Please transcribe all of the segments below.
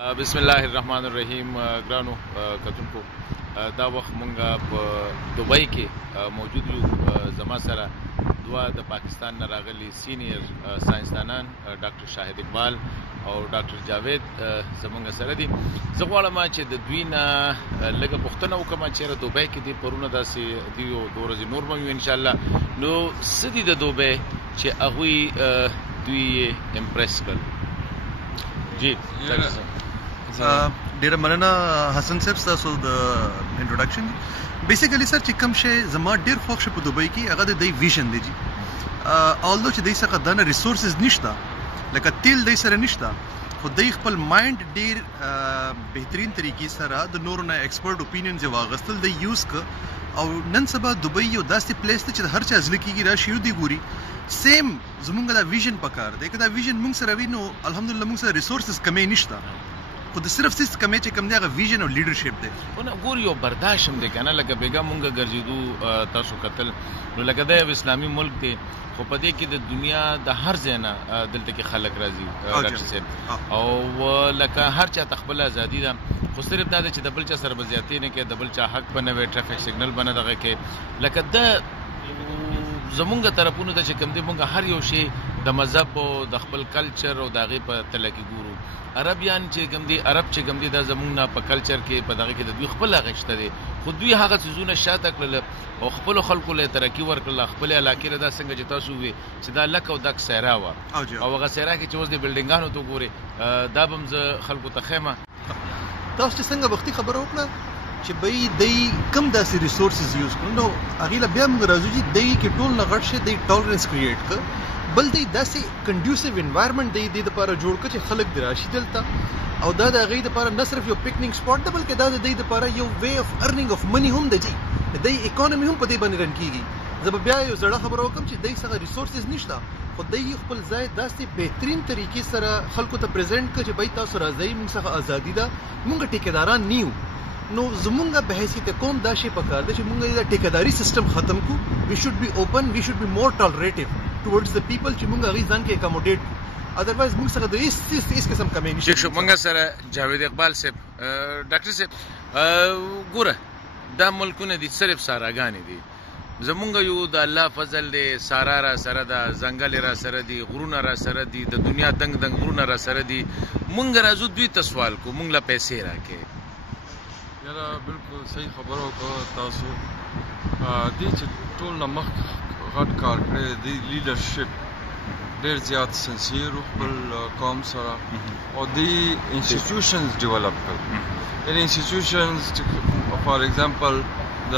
بسم الله الرحمن الرحیم. ګرانو کتونکو، دا وخت مونږ په دوبۍ کې موجود یو. زما سره دوه د پاکستان نه راغلي سینیر ساینسدانان ډاکټر شاهد اقبال او ډاکټر جاوید زمونږ سره دي. زه غواړم چې د دوی نه لږه پوښتنه وکړم چېرې دوبۍ کې دي پرونه داسې دي او دوه ورځې نور به وي انشاءالله. نو څه دي د دوبۍ چې هغوی دوی یې امپریس کړل؟ جی ډیره مننه حسن صاحب ستاسو د انټروډکشن. بیسیکلی سر چې کوم شی زما ډیر خوښ شو په دوبۍ کې هغه د دوی ویژن دی. آلدو چې دوی څخه دانه ریسورسز نشته، لکه تیل دوی سره نشته، خو دوی خپل مایند ډیر بهترین طریقې سره د نورو نه ایکسپرټ اوپینینز یې واغستل، دوی یوز که. او نن سبا دوبۍ یو داسې پلیس دی چې هر چا زړه کېږي راشي او دی ګوري. سیم زمونږ دا ویژن پکار دی، که دا ویژن مونږ سره وي نو الحمدلله مونږ سره ریسورسز کمی نشته، خو د صرف څه کمی چې کم دی هغه ویژن او لیډرشپ دی. ګور یو برداشت هم دی که نه، لکه بیګا مونږ ګرځېدو تاسو کتل نو لکه دا یو اسلامي ملک دی، خو په دې کې د دنیا د هر ځای نه دلته کې خلک راځي ډاکټر صاحب، او لکه هر چا ته خپله ازادي ده، خو صرف دا ده چې د بل چا سره به زیاتې نه کوي، د بل چا حق به نه وي، ټرافیک سیګنل به نه دغه کوي. لکه د زمونږ طرفونو ته چې کوم دی مونږ هر یو شی د مذهب او د خپل کلچر او د هغې په تله کې ګورو. عربیان چې کوم دی، عرب چې کوم دی، دا زمونږ نه په کلچر کې په دغه کې د دوی خپل هغه شته دی، خو دوی هغه څیزونه شاته کړل او خپلو خلکو له ترقي ورکړله. خپلې علاقې له دا څنګه چې تاسو ووې چې دا لک او دک صحرا وه، او هغه صحرا کې چې اوس د بلډینګانو ته ګورې، دا به هم زه خلکو ته ښیم. تاسو چې څنګه وختي خبره وکړه چې بی دی کم داسې ریسورسز یوز کړو، نو هغې له بیا موږ راځو چې دی کې ټول نه غټ شي، دی ټالرنس کریټ کړه، بل دی داسې کنډیوسیو انوایرمنټ دی دې دپاره جوړ کړه چې خلک دې راشي دلته، او دا د هغې دپاره نه صرف یو پکنیک سپاټ ده بلکې دا د دی دپاره یو وے اف ارننګ اف منی هم دی، د دی اکانومي هم په دې باندې رن کېږي. زه به بیا یو زړه خبره وکړم چې دی څخه ریسورسز نشته، خو دی خپل ځای داسې بهترین طریقې سره خلکو ته پرزنټ کړه چې بی تاسو راځئ، موږ څخه ازادي ده، موږ ټیکهداران نه یو. نو زمونږ په حیثیت قوم دا شی پکار دی چې موږ دا ټیکهداري سیستم ختم کړو. وی شوډ بی اوپن، وی شوډ بی مور ټالریټیو ټورډز د پیپل چې موږ هغې ځان کې اکاموډیټ کړو. ادروایز موږ سره د هېڅ قسم کمی نشته. شو موږ سره جاوید اقبال صاحب. ډاکټر صاحب ګوره، دا ملکونه دي صرف ساراګانې دي، زمونږ یو د الله فضل دی، سارا را سره ده، ځنګل را سره دي، غرونه را سره دي، د دنیا دنګ دنګ غرونه را سره دي. مونږ راځو دوی ته سوال کو، مونږ له پیسې راکړي. یاره بالکل صحیح خبره وکړه تاسو. دې چې ټول نه مخکې غټ کار کړی دی، لیډرشپ ډېر زیات سنسیر خپل قوم سره، او دې انسټیټیوشنز ډیولپ کړل. یعنې انسټیټیوشنز فار ایگزامپل د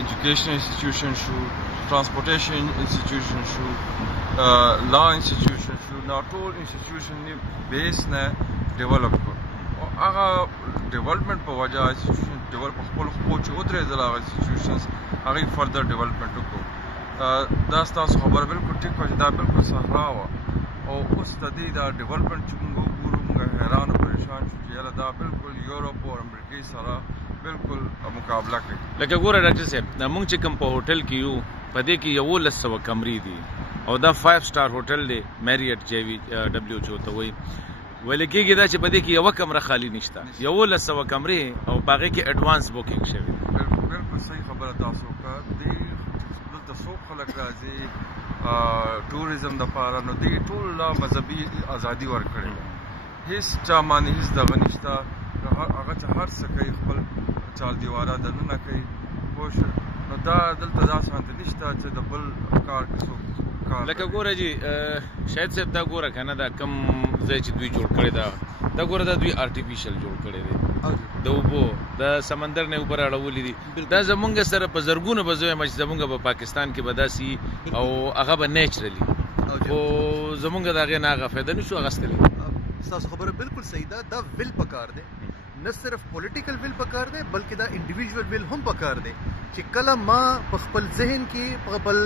ایجوکیشن انسټیټیوشن شو، ټرانسپورټیشن انسټیټیوشن شو، لا انسټیټیوشن شو، دا ټول انسټیټیوشن بیس نه ډیولپ کړو، او هغه ډیولپمنټ په وجه انسټیټیوشن ډیولپ په خپلو خپو چې ودرېدل هغه انسټیټیوشنز هغې فردر ډیولپمنټ وکړو. دا ستاسو خبره بالکل ټیک وه چې دا بالکل صحرا وه، او اوس د دې دا ډیولپمنټ چې موږ وګورو موږ حیران او پریشان شو چې یاره دا بالکل یورپ او امریکې سره بالکل مقابله کوي. لکه ګوره ډاکټر صاحب، موږ چې کوم په هوټل کې یو، په دې کې 1100 کمرې دي، او دا 5 سټار هوټل دی، میریټ JW چې ورته وایي. ویل کېږي دا چې په دې کې یوه کمره خالي نشته، 1100 کمرې، او په هغې کې اډوانس بوکینګ شوي. بالکل صحیح خبره تاسو وکړه. دلته څوک خلک راځي ټوریزم دپاره، نو دې ټول لا مذهبي ازادي ورکړې ده، هېڅ چا باندې هېڅ دغه نشته، هغه چې هر څه کوي خپل چار دیواره دننه کوي، پوه شوې. نو دا دلته داسې هانته نشته چې د بل کار کې څوک کار. لکه ګوره جی شاید صاحب، دا ګوره که نه، دا کم ځای چې دوی جوړ کړی دا ګوره دا دوی آرټیفیشل جوړ کړی دی، د اوبو د سمندر نه اوبه راړولي دي. دا زمونږ سره په زرګونو به زه وایم چې زمونږ په پاکستان کې به داسې او هغه به نیچرلي، خو زمونږ د هغې نه هغه فایده نشو اخیستلی. ستاسو خبره بالکل صحیح ده. دا ویل پکار دی، نه صرف پولیټیکل ویل پکار دی بلکې دا انډیویژوال ویل هم پکار دی چې کله ما په خپل ذهن کې په خپل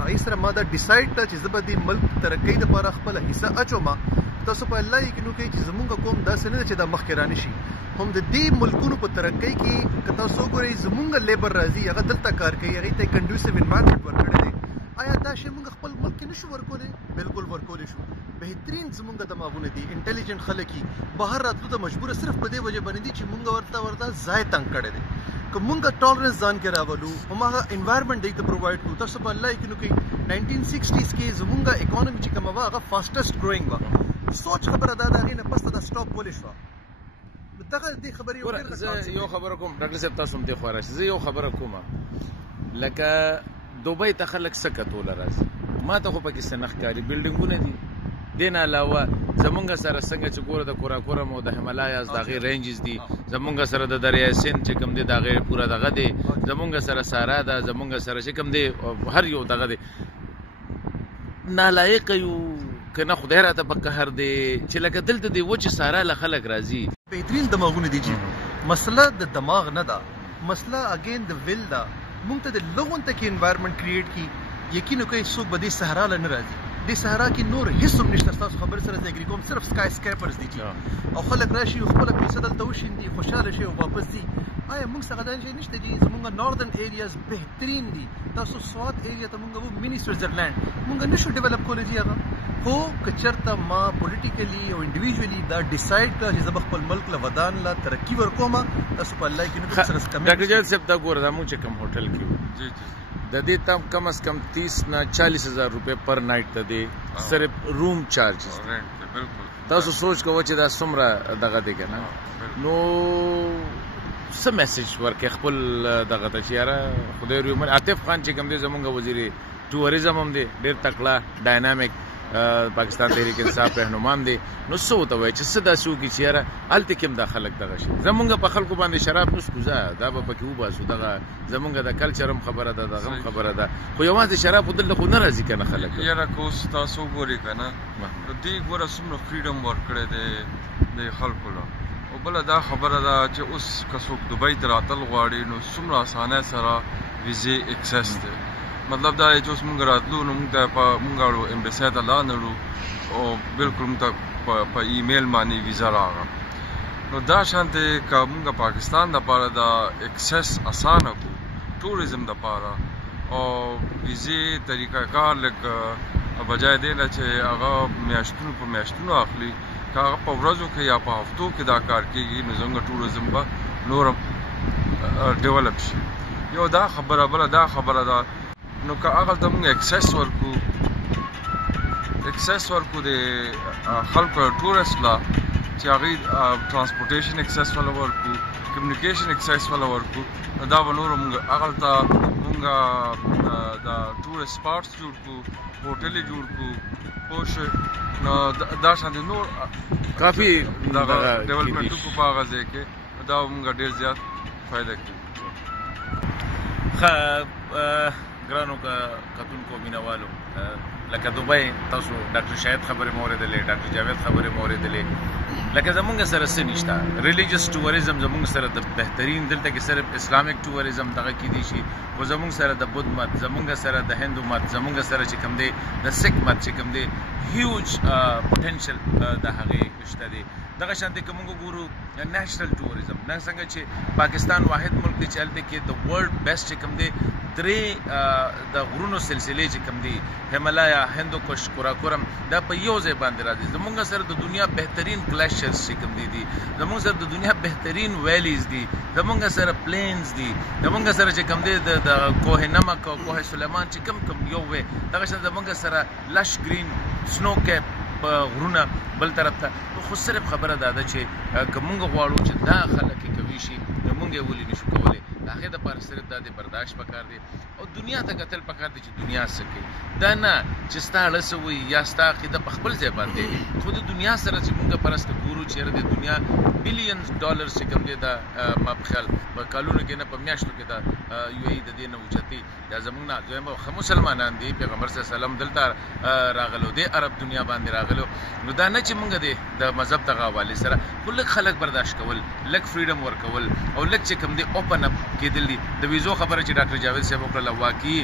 هغې سره ما دا ډیسایډ کړه چې زه به دې ملک ترقۍ دپاره خپله حصه اچوم. تاسو په الله یقین وکړئ چې زمونږ قوم داسې نه ده چې دا مخکې رانه شي. هم د دې ملکونو په ترقۍ کې که تاسو وګورئ زمونږ لیبر راځي، هغه دلته کار کوي، هغې ته یې کنډیوسیو انوایرمنټ ورکړی دی. آیا دا شی موږ خپل ملک کې نشو ورکولی؟ بالکل ورکولی شو. بهترین زمونږ دماغونه دي انټيليجنت خلک دي بهر راتلو ته مجبور صرف په دې وجه باندې دي چې مونږ ورته ځای تنګ کړی دی که مونږ ټالرنس ځان کې راولو هماغه انوایرمنټ دی ته پرووایډ کړو تاسو په الله کې نو کې 1960s کې زمونږ اکانومي چې کومه وه هغه فاسټست ګروینګ وه سوچ خبره دا د هغې نه پس ته دا سټاپ ولې شوه دغه دې خبرې زه یو خبره کوم ډاکټر صاحب تاسو هم دې خوا راشئ زه یو خبره کومه لکه دوبۍ ته خلک څه کتوله راځي ما ته خو پکې څه نه ښکاري بلډینګونه دي دې نه علاوه زمونږ سره څنګه چې ګوره د کوراکورم او د هیمالایاز د هغې رینجز دي زمونږ سره د دریای سیند چې کوم دی د هغې پوره دغه دی زمونږ سره سارا ده زمونږ سره چې کوم دی هر یو دغه دی نالایقه یو که نه خدای راته په قهر دی چې لکه دلته دی وچې سارا له خلک راځي بهترین دماغونه دي چې مسله د دماغ نه ده مسله اگین د ویل ده مونږ ته د لغون ته کې انوایرمنټ کریټ کی یقین کوي څوک به دې صحرا له نه راځي د صحرا کې نور هیڅ هم نشته تاسو خبر سره ځای کوم صرف سکای سکیپرز دي او خلک راشي خپل پیسې دلته وشیندي خوشاله شي او واپس دي آیا موږ څنګه دا شي نشته چې زموږ ناردرن ایریاز بهترین دي تاسو سوات ایریا ته موږ وو مینی سوئټزرلند موږ نشو ډیولپ کولای دي هغه خو کچرته ما پولیټیکلی او انډیویډوالي دا ډیسایډ کړ چې زه خپل ملک له ودان لا ترقی ورکوم تاسو په الله کې نو سره کم ډاکټر جاوید صاحب دا ګوره دا موږ چې کوم هوټل کې جی جی د دې تم کم از کم 30 نه 40,000 روپے پر نایټ ته دی صرف روم چارجز بالکل تاسو سوچ کوئ چې دا څومره دغه دی کنه نو څه میسج ورکړي خپل دغه ته چې یاره خدای رومن عاطف خان چې کوم دی زمونږ وزیر ټوریزم هم دی ډېر تکړه ډاینامیک پاکستان تحریک انصاف رهنمان دی نو څه ورته وایي چې څه داسې وکړي چې یاره هلته کې هم دا خلک دغه شي زمونږ په خلکو باندې شراب نسکو ځه دا به پکې وباسو دغه زمونږ د کلچر هم خبره ده دغه هم خبره ده خو یوازې شراب خو دلته خو نه راځي که نه خلک یاره که اوس تاسو وګورئ که نه دې ګوره څومره فریډم ورکړی دی د خلکو له او بله دا خبره ده چې اوس که څوک دوبۍ ته راتل غواړي نو څومره اسانۍ سره ویزې اکسس دی مطلب دا چې اوس مونږ راتلو نو مونږ ته مونږ اړو امبیسی ته لاړو او بالکل مونږ ته په ایمیل باندې ویزا راغله نو دا شانتې که مونږ پاکستان دپاره دا اکسس اسانه کړو ټوریزم دپاره او ویزې طریقه کار لږ بجای دی نه چې هغه میاشتونو په میاشتونو اخلي که هغه په ورځو کې یا په هفتو کې دا کار کېږي نو زموږ ټوریزم به نور هم ډیولپ شي یو دا خبره بله دا خبره ده نو که هغلته مونږ اکسس ورکو د خلکو ټورسټ لا چې هغوی ټرانسپورټیشن اکسس والا ورکو کمیونیکیشن اکسس والا ورکو نو دا به نور مونږ هغلته مونږ دا ټورسټ سپاټس جوړ کړو هوټلې جوړ کړو پوه شوې نو دا شانتې نور کافي دغه ډیولپمنټ وکړو په هغه ځای کې دا به مونږ ډېر زیات فایده کړي ګرانو کتونکو مینوالو لکه دوبۍ تاسو ډاکټر شاهد خبرې مو اورېدلې ډاکټر جاوید خبرې مو اورېدلې لکه زمونږ سره څه نشته ریلیجس ټوریزم زمونږ سره د بهترین دلته کې صرف اسلامک ټوریزم دغه کېدی شي خو زمونږ سره د بودھ مت زمونږ سره د هندو مت زمونږ سره چې کوم دی د سکھ مت چې کوم دی هیوج پوټینشل د هغې شته دی دغه شانتې که موږ وګورو نیشنل ټوریزم نن څنګه چې پاکستان واحد ملک دی چې هلته کې د ورلډ بیسټ چې کوم دی درې د غرونو سلسلې چې کوم دی هیمالایا هندوکش کوراکورم دا په یو ځای باندې راځي زمونږ سره د دنیا بهترین گلیشیرز چې کوم دي زمونږ سره د دنیا بهترین ویلیز دي زمونږ سره پلینز دي زمونږ سره چې کوم دی د کوه نمک او کوه سلیمان چې کوم یو وی دغه شان زمونږ سره لش گرین سنو کیپ غرونه بل طرف ته خو صرف خبره دا ده چې که مونږ غواړو چې دا خلک یې کوي شي نو مونږ یې ولې نشو کولی د هغې دپاره صرف دا د برداشت پکار دی او دنیا ته کتل پکار دی چې دنیا څه کوي دا نه چې ستا اړه څه وایي یا ستا عقیده په خپل ځای باندې خو د دنیا سره چې مونږ پرسته ګورو چې یاره د دنیا بلیونز ډالرز چې کوم دی دا ما په خیال په کالونو کې نه په میاشتو کې دا یو د دې نه اوچتې دا زمونږ نه دویم ښه مسلمانان دي پیغمبر صلی الله علیه وسلم دلته راغلو دی عرب دنیا باندې راغلو نو دا نه چې مونږ دی د مذهب دغه حوالې سره خو لږ خلک برداشت کول لږ فریډم ورکول او لږ چې کوم دی اوپن اپ کېدل دي د ویزو خبره چې ډاکټر جاوید صاحب وکړله واقعي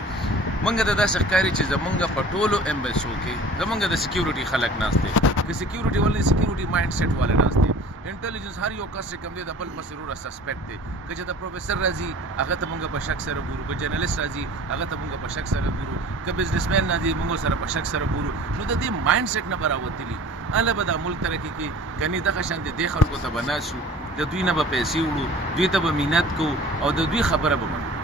مونږ ته داسې ښکاري چې زمونږ په ټولو ایمبیسو کې زمونږ د سکیورټي خلک ناست دي که سکیورټي والے سکیورټي مایند سیټ والے ناست دي انټيليجنس هر یو کس چې کوم دی د بل پسې ورو سسپیکټ دی که چې د پروفیسور راځي هغه ته مونږ په شک سره ګورو که جرنالست راځي هغه ته مونږ په شک سره ګورو که بزنسمن راځي مونږ سره په شک سره ګورو نو د دې مایند سیټ نه براوتلی الله به د ملک ترقی کې کني دغه شان دي خلکو ته بنا شو د دوی نه به پیسې وړو دوی ته به مینت کو او د دوی خبره به منو